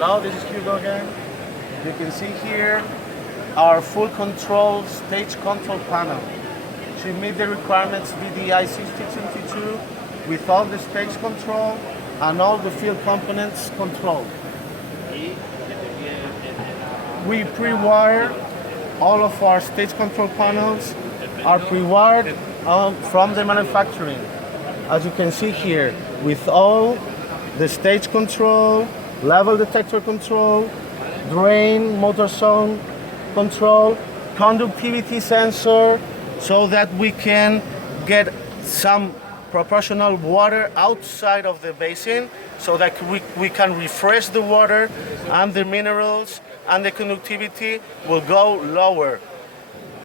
Hello, this is Hugo again. You can see here our full control stage control panel to meet the requirements VDI 1672 with all the stage control and all the field components control. We pre-wire all of our stage control panels are pre-wired from the manufacturing. As you can see here, with all the stage control, level detector control, drain, motor zone control, conductivity sensor, so that we can get some proportional water outside of the basin so that we can refresh the water, and the minerals and the conductivity will go lower.